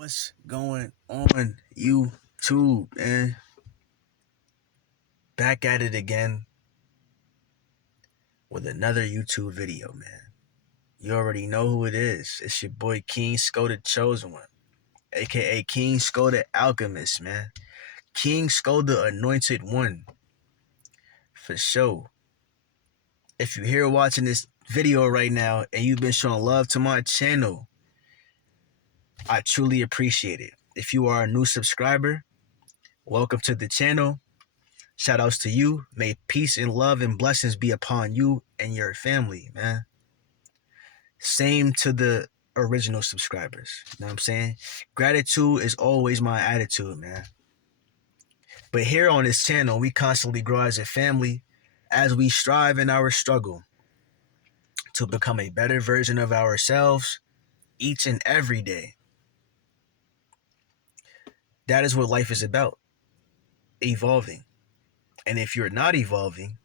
What's going on, YouTube, man? Back at it again with another YouTube video, man. You already know who it is. It's your boy King Sko the Chosen One, aka King Sko the Alchemist, man. King Sko the Anointed One, for sure. If you're here watching this video right now and you've been showing love to my channel, I truly appreciate it. If you are a new subscriber, welcome to the channel. Shout outs to you. May peace and love and blessings be upon you and your family, man. Same to the original subscribers. You know what I'm saying? Gratitude is always my attitude, man. But here on this channel, we constantly grow as a family as we strive in our struggle to become a better version of ourselves each and every day. That is what life is about. Evolving. And if you're not evolving,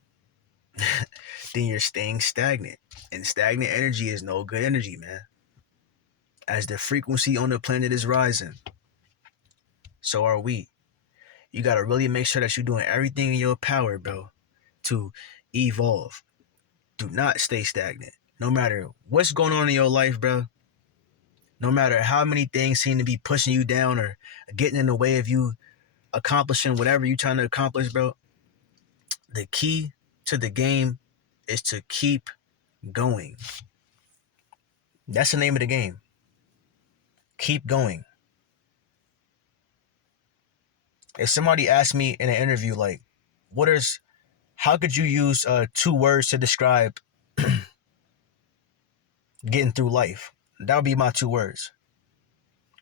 then you're staying stagnant. And stagnant energy is no good energy, man. As the frequency on the planet is rising, so are we. You got to really make sure that you're doing everything in your power, bro, to evolve. Do not stay stagnant. No matter what's going on in your life, bro, no matter how many things seem to be pushing you down or getting in the way of you accomplishing whatever you're trying to accomplish, bro, the key to the game is to keep going. That's the name of the game. Keep going. If somebody asked me in an interview, like, how could you use 2 words to describe getting through life? That would be my 2 words.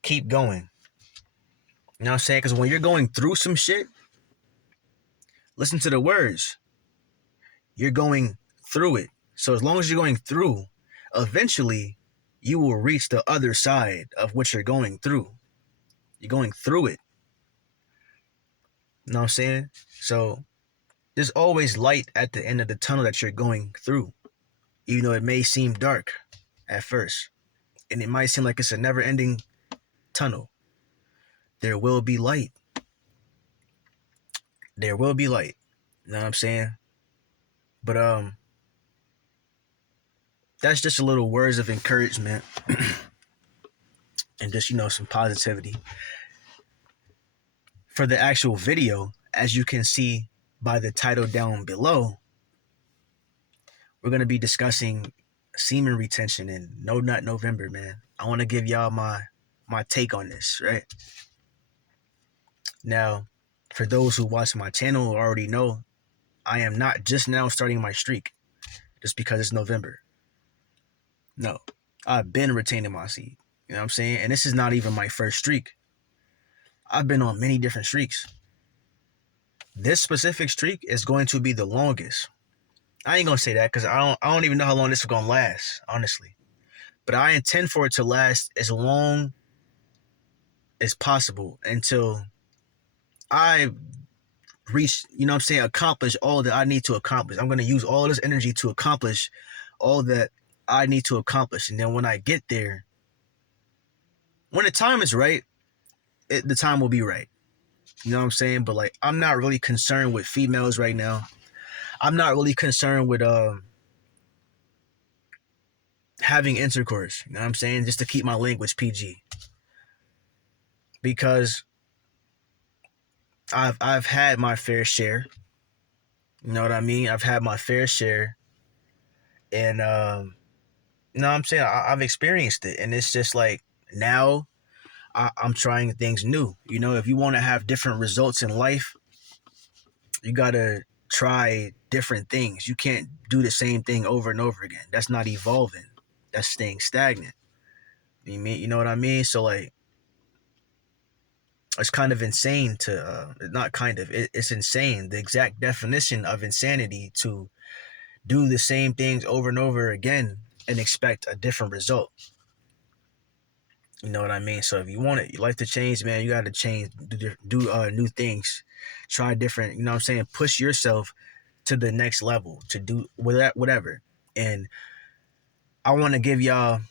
Keep going. You know what I'm saying? Because when you're going through some shit, listen to the words. You're going through it. So as long as you're going through, eventually you will reach the other side of what you're going through. You're going through it. You know what I'm saying? So there's always light at the end of the tunnel that you're going through, even though it may seem dark at first. And it might seem like it's a never-ending tunnel. There will be light. There will be light. You know what I'm saying? But that's just a little words of encouragement and just, some positivity. For the actual video, as you can see by the title down below, we're going to be discussing semen retention in No Nut November, man. I want to give y'all my take on this, right? Now, for those who watch my channel already know, I am not just now starting my streak just because it's November. No, I've been retaining my seed. You know what I'm saying? And this is not even my first streak. I've been on many different streaks. This specific streak is going to be the longest. I ain't gonna say that because I don't even know how long this is gonna last, honestly. But I intend for it to last as long as possible until I reach, accomplish all that I need to accomplish. I'm gonna use all this energy to accomplish all that I need to accomplish. And then when I get there, when the time is right, the time will be right. You know what I'm saying? But like, I'm not really concerned with females right now. I'm not really concerned with having intercourse. You know what I'm saying? Just to keep my language PG. Because I've had my fair share. You know what I mean? I've had my fair share. And you know what I'm saying? I've experienced it. And it's just like now I'm trying things new. You know, if you want to have different results in life, you got to try different things. You can't do the same thing over and over again. That's not evolving. That's staying stagnant. You know what I mean? So like, it's kind of insane to, not kind of, it's insane. The exact definition of insanity to do the same things over and over again and expect a different result. You know what I mean? So if you want your life to change, man, you got to change, do new things, try different, you know what I'm saying? Push yourself to the next level to do whatever. And I want to give y'all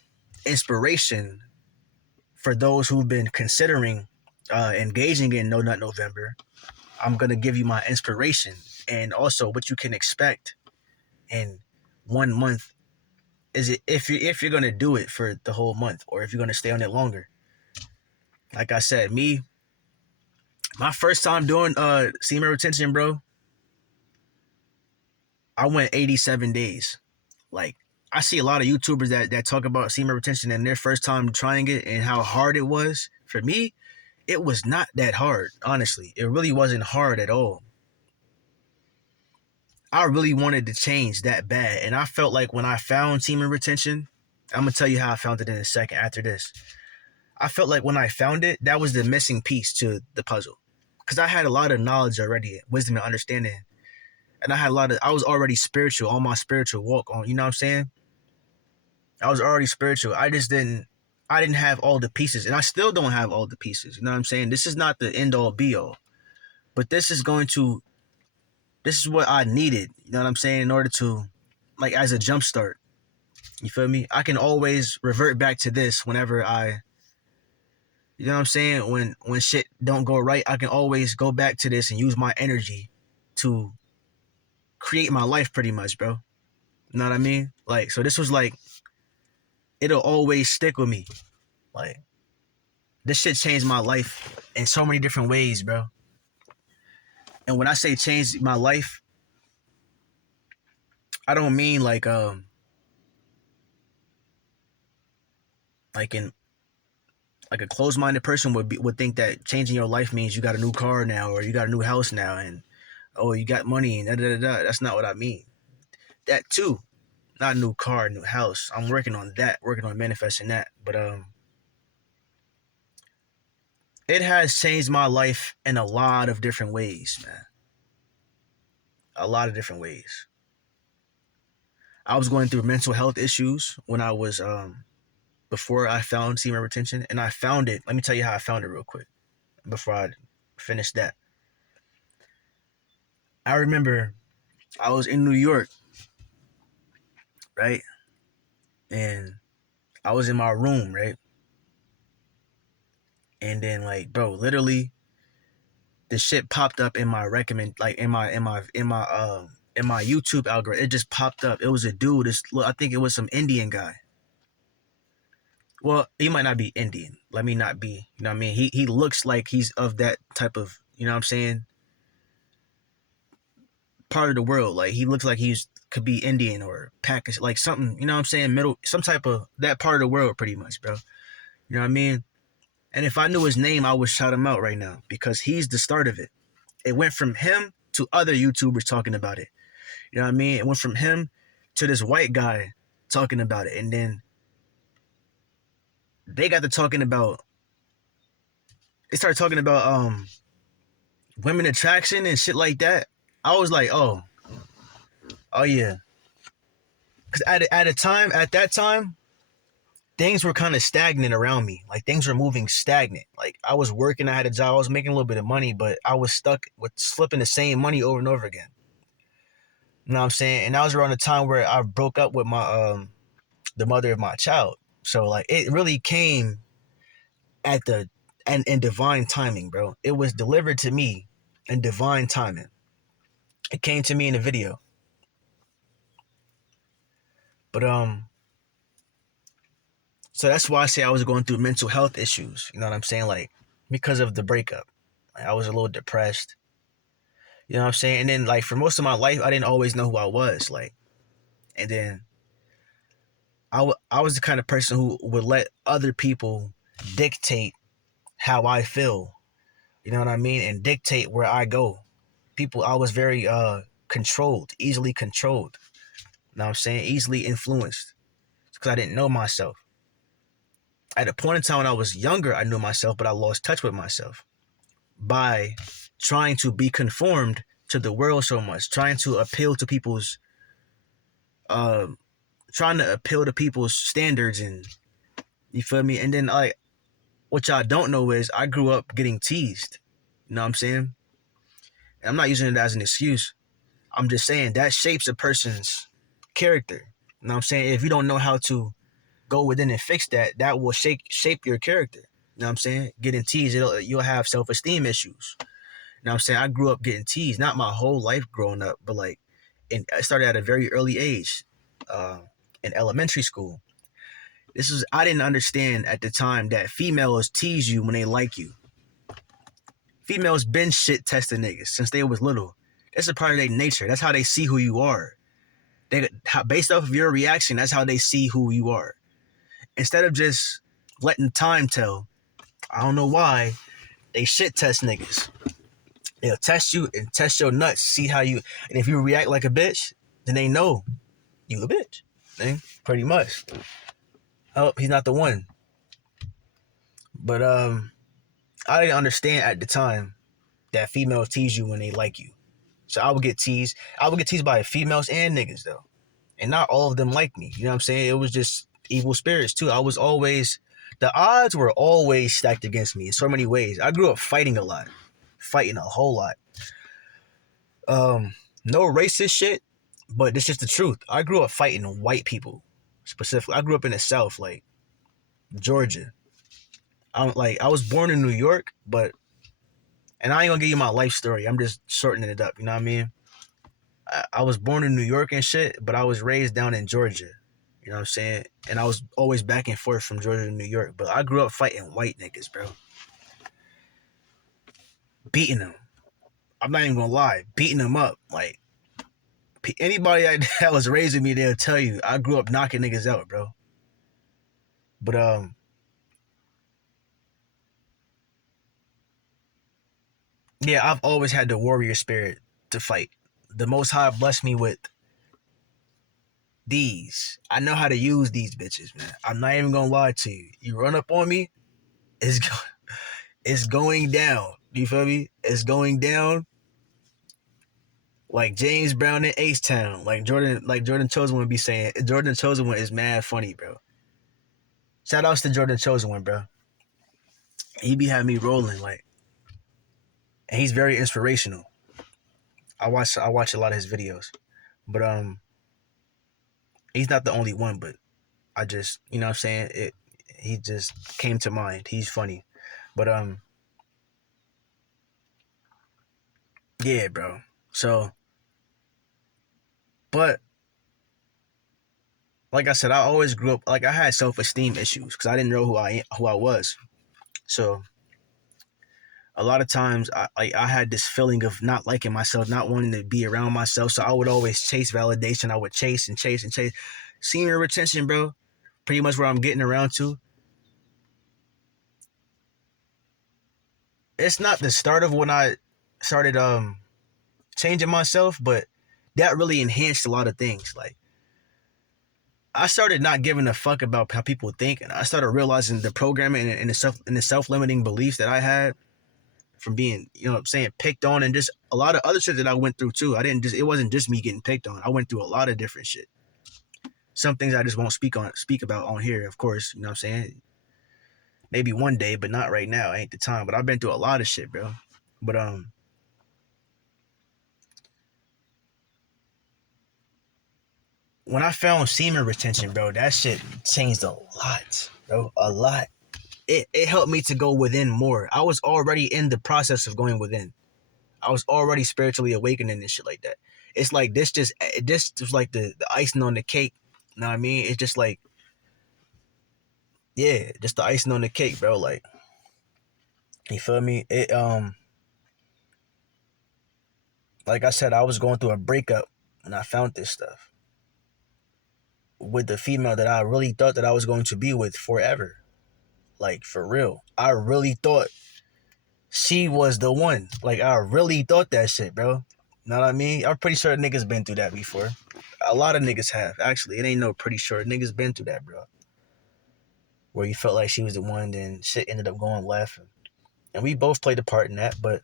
inspiration for those who've been considering engaging in No Nut November, I'm gonna give you my inspiration and also what you can expect in 1 month. Is it if you're gonna do it for the whole month or if you're gonna stay on it longer? Like I said, my first time doing semen retention, bro, I went 87 days. Like, I see a lot of YouTubers that talk about semen retention and their first time trying it and how hard it was. For me, it was not that hard, honestly. It really wasn't hard at all. I really wanted to change that bad. And I felt like when I found semen retention, I'm going to tell you how I found it in a second after this. I felt like when I found it, that was the missing piece to the puzzle. Because I had a lot of knowledge already, wisdom and understanding. And I was already spiritual on my spiritual walk on, you know what I'm saying? I was already spiritual. I didn't have all the pieces. And I still don't have all the pieces. You know what I'm saying? This is not the end all be all. But this is what I needed, you know what I'm saying, in order to, like, as a jump start. You feel me? I can always revert back to this whenever you know what I'm saying, when shit don't go right, I can always go back to this and use my energy to create my life pretty much, bro. You know what I mean? Like, so this was like, it'll always stick with me. Like, this shit changed my life in so many different ways, bro. And when I say change my life, I don't mean in like a closed-minded person would think that changing your life means you got a new car now or you got a new house now and oh you got money and da da da. That's not what I mean. That too, not a new car, new house. I'm working on that, working on manifesting that. But it has changed my life in a lot of different ways, man. A lot of different ways. I was going through mental health issues when I was before I found semen retention, and I found it. Let me tell you how I found it real quick before I finish that. I remember I was in New York, right? And I was in my room, right? And then like, bro, literally the shit popped up in my in my YouTube algorithm. It just popped up. It was a dude. I think it was some Indian guy. Well, he might not be Indian. Let me not be. You know what I mean? He looks like he's of that type of, you know what I'm saying, part of the world. Like he looks like could be Indian or Pakistan, like something, you know what I'm saying, middle, some type of that part of the world pretty much, bro. You know what I mean? And if I knew his name, I would shout him out right now because he's the start of it. It went from him to other YouTubers talking about it. You know what I mean? It went from him to this white guy talking about it. And then they got to talking about, they started talking about women attraction and shit like that. I was like, oh yeah. Because at that time, things were kind of stagnant around me. Like things were moving stagnant. Like I was working, I had a job, I was making a little bit of money, but I was stuck with slipping the same money over and over again. You know what I'm saying? And that was around the time where I broke up with my the mother of my child. So like it really came at the and in divine timing, bro. It was delivered to me in divine timing. It came to me in a video. But so that's why I say I was going through mental health issues. You know what I'm saying? Like because of the breakup. Like, I was a little depressed. You know what I'm saying? And then like for most of my life I didn't always know who I was. Like, and then I was the kind of person who would let other people dictate how I feel. You know what I mean? And dictate where I go. I was very controlled, easily controlled. You know what I'm saying? Easily influenced. Because I didn't know myself. At a point in time when I was younger, I knew myself, but I lost touch with myself by trying to be conformed to the world so much, trying to appeal to people's standards, and you feel me? And then like what y'all don't know is I grew up getting teased. You know what I'm saying? And I'm not using it as an excuse. I'm just saying that shapes a person's character. You know what I'm saying? If you don't know how to go within and fix that, that will shape your character. You know what I'm saying? Getting teased, you'll have self-esteem issues. You know what I'm saying? I grew up getting teased, not my whole life growing up, but like, I started at a very early age, uh, in elementary school. I didn't understand at the time that females tease you when they like you. Females been shit testing niggas since they was little. That's a part of their nature. That's how they see who you are. Based off of your reaction, that's how they see who you are. Instead of just letting time tell, I don't know why they shit test niggas. They'll test you and test your nuts, see how you. And if you react like a bitch, then they know you a bitch. Pretty much. Oh, he's not the one. But I didn't understand at the time that females tease you when they like you. So I would get teased. I would get teased by females and niggas though. And not all of them like me. You know what I'm saying? It was just evil spirits too. The odds were always stacked against me in so many ways. I grew up fighting a lot. Fighting a whole lot. No racist shit, but it's just the truth. I grew up fighting white people. Specifically, I grew up in the South, like Georgia. I was born in New York, and I ain't gonna give you my life story. I'm just shortening it up. You know what I mean? I was born in New York and shit, but I was raised down in Georgia. You know what I'm saying? And I was always back and forth from Georgia to New York. But I grew up fighting white niggas, bro. Beating them. I'm not even gonna lie. Beating them up. Like, anybody that was raising me, they'll tell you, I grew up knocking niggas out, bro. But, yeah, I've always had the warrior spirit to fight. The Most High blessed me with these. I know how to use these bitches, man. I'm not even gonna lie to you. You run up on me, it's it's going down. You feel me? It's going down like James Brown in Ace Town. Jordan Chosen would be saying. Jordan Chosen one is mad funny, bro. Shout outs to Jordan Chosen one, bro. He be having me rolling like, and he's very inspirational. I watch a lot of his videos, but he's not the only one. But I just, you know what I'm saying, he just came to mind. He's funny, but yeah, bro. So, but like I said, I always grew up like I had self-esteem issues because I didn't know who I was. So a lot of times I had this feeling of not liking myself, not wanting to be around myself. So I would always chase validation. I would chase and chase and chase. Senior retention, bro. Pretty much where I'm getting around to. It's not the start of when I started changing myself, but that really enhanced a lot of things. Like, I started not giving a fuck about how people think, and I started realizing the programming and the self-limiting beliefs that I had from being, you know what I'm saying, picked on, and just a lot of other shit that I went through too. It wasn't just me getting picked on. I went through a lot of different shit. Some things I just won't speak about on here, of course, you know what I'm saying? Maybe one day, but not right now. Ain't the time. But I've been through a lot of shit, bro. But when I found semen retention, bro, that shit changed a lot, bro. A lot. It helped me to go within more. I was already in the process of going within. I was already spiritually awakening and shit like that. It's like this was like the icing on the cake. You know what I mean? It's just like, yeah, just the icing on the cake, bro. Like, you feel me? Like I said, I was going through a breakup and I found this stuff with the female that I really thought that I was going to be with forever. Like, for real. I really thought she was the one. Like, I really thought that shit, bro. Know what I mean? I'm pretty sure niggas been through that before. A lot of niggas have, actually. It ain't no pretty sure. Niggas been through that, bro. Where you felt like she was the one, then shit ended up going left. And we both played a part in that, but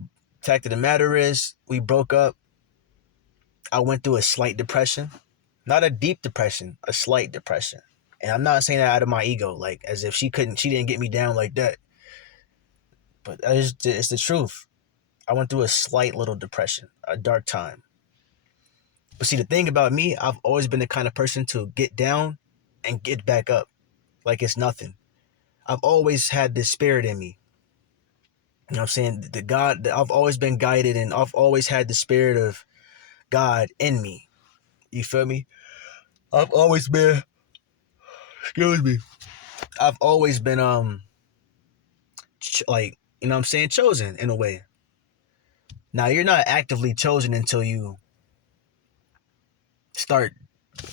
the fact of the matter is, we broke up. I went through a slight depression. Not a deep depression, a slight depression. And I'm not saying that out of my ego, like as if she didn't get me down like that. But it's the truth. I went through a slight little depression, a dark time. But see, the thing about me, I've always been the kind of person to get down and get back up like it's nothing. I've always had this spirit in me. You know what I'm saying? The God, I've always been guided, and I've always had the spirit of God in me. You feel me? I've always been, excuse me. I've always been, like, you know what I'm saying, chosen in a way. Now, you're not actively chosen until you start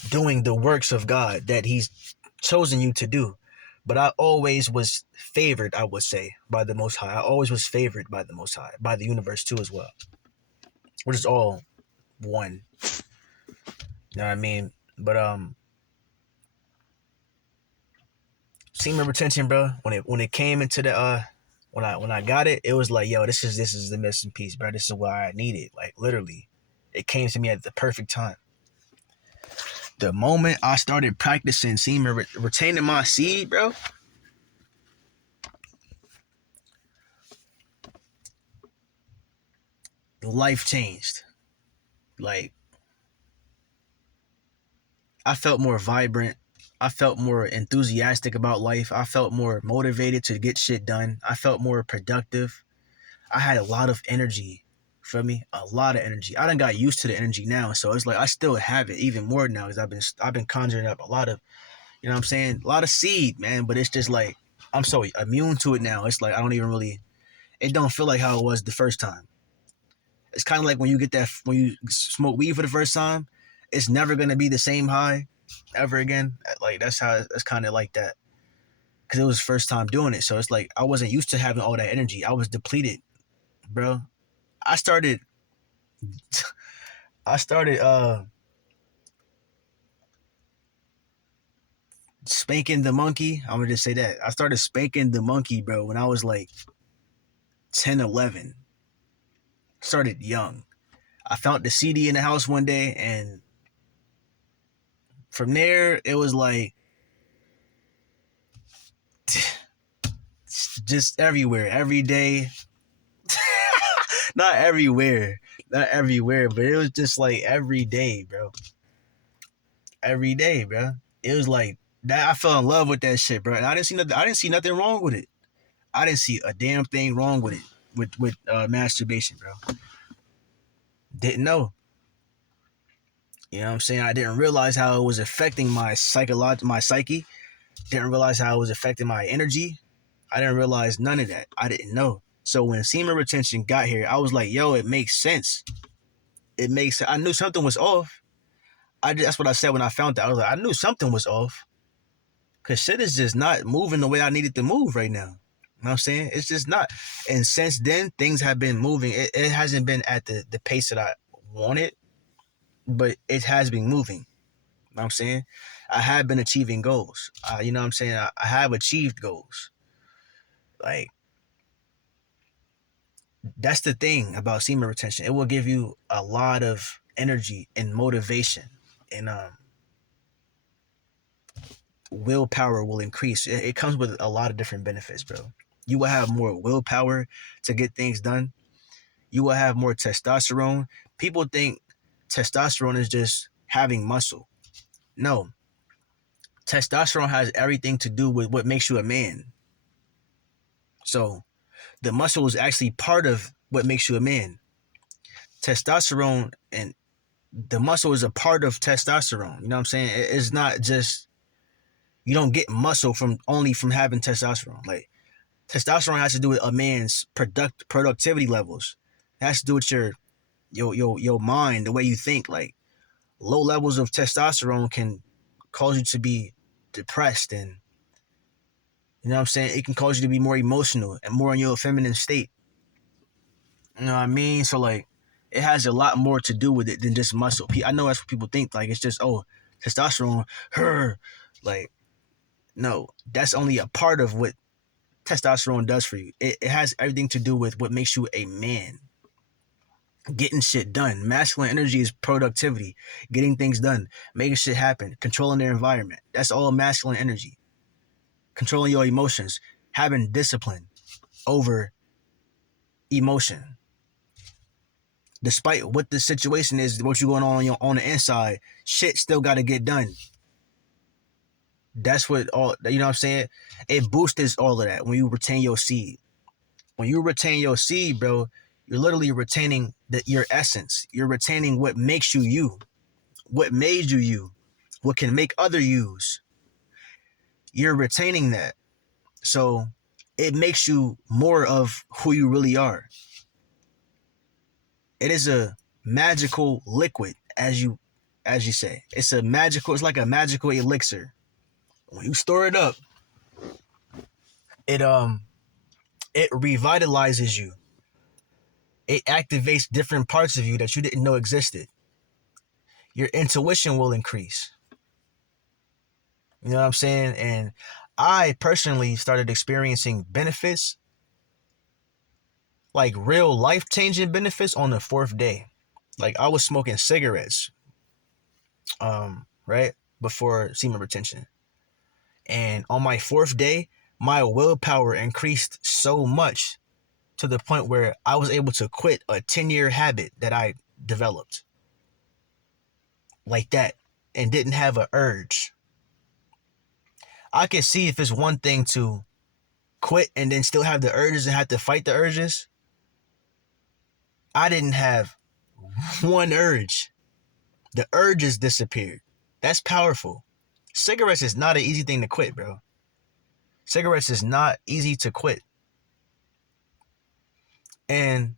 doing the works of God that He's chosen you to do. But I always was favored, I would say, by the Most High. I always was favored by the Most High, by the universe too, as well. We're just all one. You know what I mean? But semen retention, bro. When it came into the when I got it, it was like, yo, this is the missing piece, bro. This is what I needed. Like, literally, it came to me at the perfect time. The moment I started practicing semen retaining my seed, bro, life changed. Like, I felt more vibrant. I felt more enthusiastic about life. I felt more motivated to get shit done. I felt more productive. I had a lot of energy. Feel me? A lot of energy. I done got used to the energy now, so it's like I still have it even more now because I've been conjuring up a lot of, you know what I'm saying, a lot of seed, man. But it's just like I'm so immune to it now. It's like I don't even really. It don't feel like how it was the first time. It's kind of like when you smoke weed for the first time. It's never gonna be the same high ever again. Like that's how it's kind of like that because it was the first time doing it. So it's like I wasn't used to having all that energy. I was depleted, bro. I started I started spanking the monkey. I'm gonna just say that. I started spanking the monkey, bro, when I was like 10, 11. Started young. I found the CD in the house one day, and from there it was like just everywhere, every day. Not everywhere, not everywhere, but it was just like every day, bro. Every day, bro. It was like that. I fell in love with that shit, bro. And I didn't see nothing wrong with it. I didn't see a damn thing wrong with it. With masturbation, bro. Didn't know. You know what I'm saying? I didn't realize how it was affecting my psyche. Didn't realize how it was affecting my energy. I didn't realize none of that. I didn't know. So when semen retention got here, I was like, yo, it makes sense. It makes sense. I knew something was off. That's what I said when I found that. I was like, I knew something was off. Cause shit is just not moving the way I needed to move right now. You know what I'm saying? It's just not. And since then, things have been moving. It hasn't been at the pace that I wanted, but it has been moving. You know what I'm saying? I have been achieving goals. You know what I'm saying? I have achieved goals. Like, that's the thing about semen retention. It will give you a lot of energy and motivation. And willpower will increase. It comes with a lot of different benefits, bro. You will have more willpower to get things done. You will have more testosterone. People think testosterone is just having muscle. No, testosterone has everything to do with what makes you a man. So the muscle is actually part of what makes you a man. Testosterone and the muscle is a part of testosterone. You know what I'm saying? It's not just you don't get muscle from having testosterone. Like testosterone has to do with a man's productivity levels. It has to do with your mind, the way you think. Like low levels of testosterone can cause you to be depressed, and you know what I'm saying? It can cause you to be more emotional and more in your feminine state. You know what I mean? So like it has a lot more to do with it than just muscle. I know that's what people think. Like it's just, oh, testosterone, her. Like, no, that's only a part of what testosterone does for you. It has everything to do with what makes you a man. Getting shit done. Masculine energy is productivity, getting things done, making shit happen, controlling their environment. That's all masculine energy. Controlling your emotions, having discipline over emotion. Despite what the situation is, what you going on the inside, shit still got to get done. That's what all, you know what I'm saying? It boosts all of that when you retain your seed. When you retain your seed, bro, you're literally retaining your essence. You're retaining what makes you you, what made you you, what can make other yous. You're retaining that. So it makes you more of who you really are. It is a magical liquid, as you say. It's like a magical elixir. When you store it up, it it revitalizes you. It activates different parts of you that you didn't know existed. Your intuition will increase. You know what I'm saying? And I personally started experiencing benefits, like real life changing benefits, on the fourth day. Like I was smoking cigarettes, right before semen retention, and on my fourth day, my willpower increased so much to the point where I was able to quit a 10-year habit that I developed like that and didn't have an urge. I can see if it's one thing to quit and then still have the urges and have to fight the urges. I didn't have one urge. The urges disappeared. That's powerful. Cigarettes is not an easy thing to quit, bro. Cigarettes is not easy to quit. And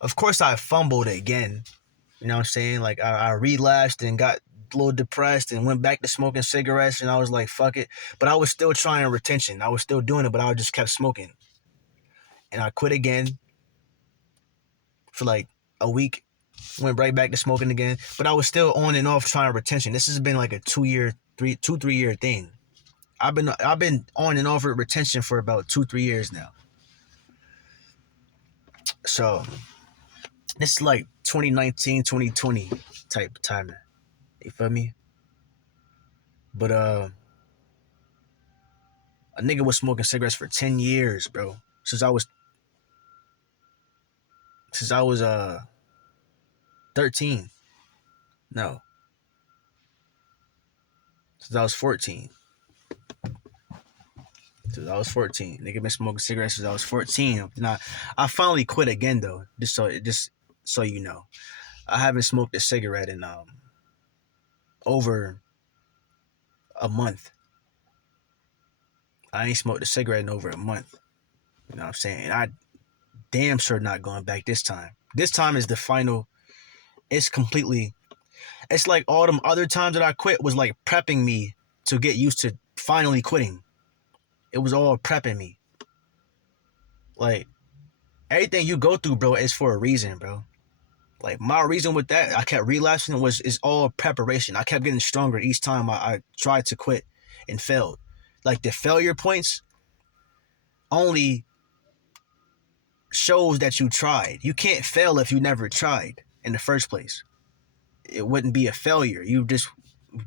of course I fumbled again. You know what I'm saying? Like I relapsed and got a little depressed and went back to smoking cigarettes, and I was like, fuck it. But I was still trying retention. I was still doing it, but I just kept smoking. And I quit again for like a week, went right back to smoking again. But I was still on and off trying retention. This has been like a 3 year thing. I've been on and off with retention for about 2-3 years now. So this is like 2019, 2020 type timing. You feel me? But a nigga was smoking cigarettes for 10 years, bro. Since I was 13. No. Since I was 14. Since I was 14. Nigga been smoking cigarettes since I was 14. Now, I finally quit again though. Just so you know. I haven't smoked a cigarette in over a month. I ain't smoked a cigarette in over a month. You know what I'm saying? And I damn sure not going back this time. This time is the final. It's completely. It's like all them other times that I quit was like prepping me to get used to finally quitting. It was all prepping me. Like everything you go through, bro, is for a reason, bro. Like my reason with that, I kept relapsing is all preparation. I kept getting stronger each time I tried to quit and failed. Like the failure points only shows that you tried. You can't fail if you never tried in the first place. It wouldn't be a failure. You just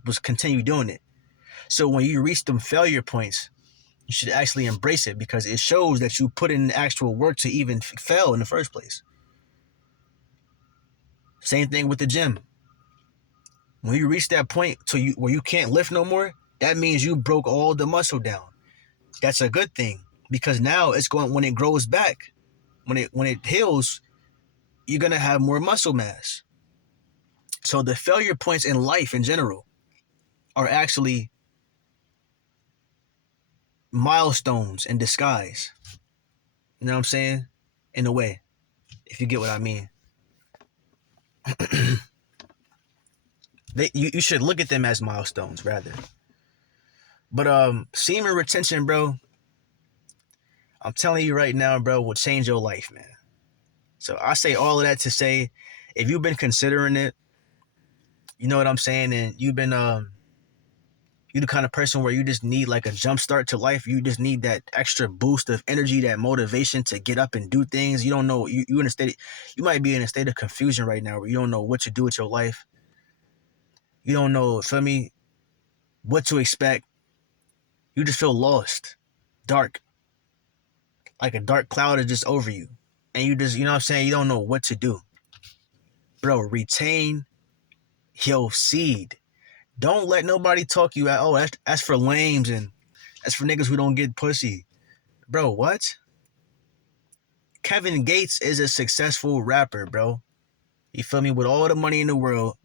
was continue doing it. So when you reach them failure points, you should actually embrace it because it shows that you put in the actual work to even fail in the first place. Same thing with the gym. When you reach that point where you can't lift no more, that means you broke all the muscle down. That's a good thing because now it's going when it grows back, when it heals, you're gonna have more muscle mass. So the failure points in life in general are actually milestones in disguise. You know what I'm saying? In a way, if you get what I mean. You should look at them as milestones rather. But semen retention, bro, I'm telling you right now, bro, will change your life, man. So I say all of that to say, if you've been considering it, you know what I'm saying, and you've been you the kind of person where you just need like a jump start to life. You just need that extra boost of energy, that motivation to get up and do things. You don't know you in a state. You might be in a state of confusion right now where you don't know what to do with your life. You don't know, feel me, what to expect. You just feel lost, dark, like a dark cloud is just over you, and you just, you know what I'm saying, you don't know what to do. Bro, retain your seed. Don't let nobody talk you out. Oh, that's for lames and that's for niggas who don't get pussy. Bro, what? Kevin Gates is a successful rapper, bro. You feel me? With all the money in the world,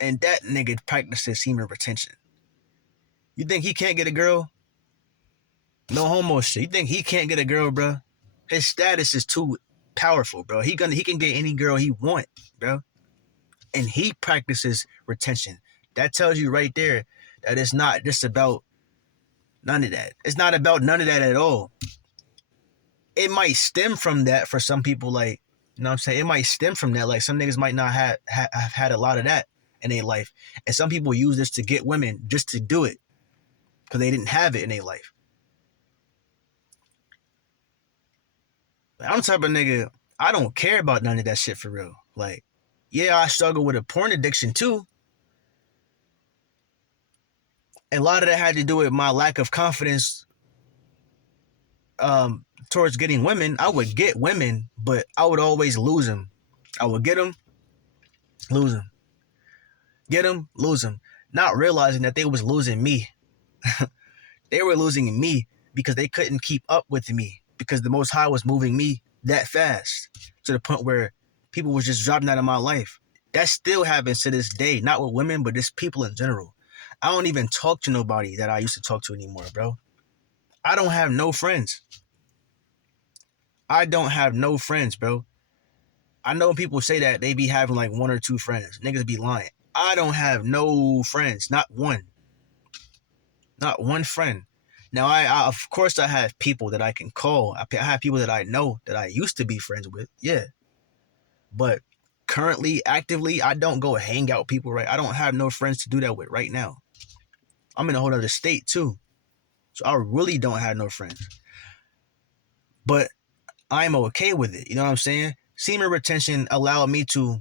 and that nigga practices semen retention. You think he can't get a girl? No homo shit. You think he can't get a girl, bro? His status is too powerful, bro. He can get any girl he want, bro. And he practices retention. That tells you right there that it's not just about none of that. It's not about none of that at all. It might stem from that for some people, like, you know what I'm saying? It might stem from that. Like, some niggas might not have had a lot of that in their life. And some people use this to get women just to do it because they didn't have it in their life. I'm the type of nigga, I don't care about none of that shit for real. Like, yeah, I struggle with a porn addiction too. And a lot of that had to do with my lack of confidence towards getting women. I would get women, but I would always lose them. I would get them, lose them. Get them, lose them. Not realizing that they was losing me. They were losing me because they couldn't keep up with me. Because the Most High was moving me that fast to the point where people was just dropping out of my life. That still happens to this day. Not with women, but just people in general. I don't even talk to nobody that I used to talk to anymore, bro. I don't have no friends. I don't have no friends, bro. I know people say that they be having like 1 or 2 friends. Niggas be lying. I don't have no friends. Not one. Not one friend. Now, I of course, I have people that I can call. I have people that I know that I used to be friends with. Yeah. But currently, actively, I don't go hang out with people, right? I don't have no friends to do that with right now. I'm in a whole other state, too. So I really don't have no friends. But I'm okay with it. You know what I'm saying? Semen retention allowed me to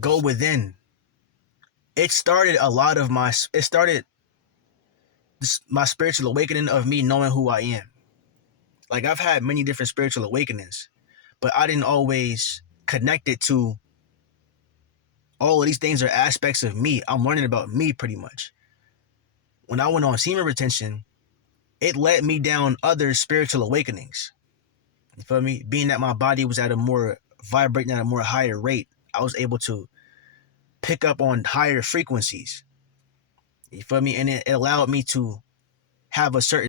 go within. It started my spiritual awakening of me knowing who I am. Like, I've had many different spiritual awakenings, but I didn't always connect it to all of these things are aspects of me. I'm learning about me pretty much. When I went on semen retention, it led me down other spiritual awakenings. You feel me? Being that my body was vibrating at a more higher rate, I was able to pick up on higher frequencies. You feel me? And it allowed me to have a certain